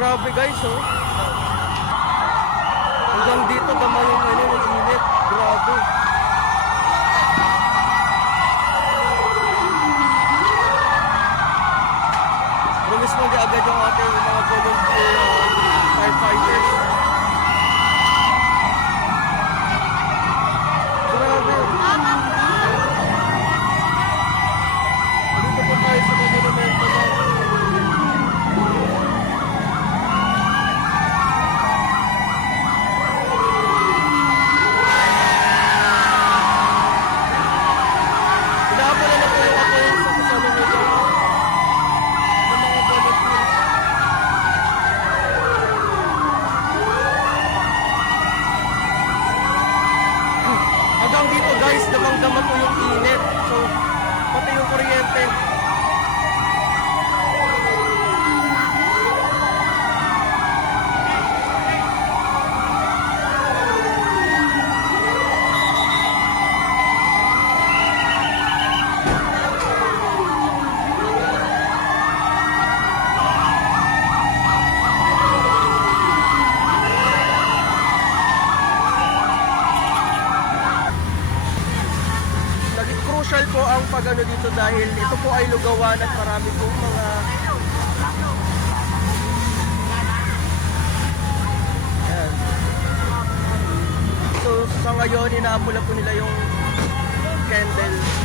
Grabe guys, oh. Hanggang dito damay yung yung init. Grabe. Promise mo di agad yung ating mga volunteer firefighters. Grabe. Dito po tayo sa monumento na. Pinapala na po yung ako yung sa kasama nila. Ng mga volunteers. Hanggang dito guys, damang-dama po yung init. So, pati yung kuryente. Naging crucial po ang pagano dito dahil ito po ay lugawan at marami pong mga ayan. So sa ngayon inaapula po nila yung candle.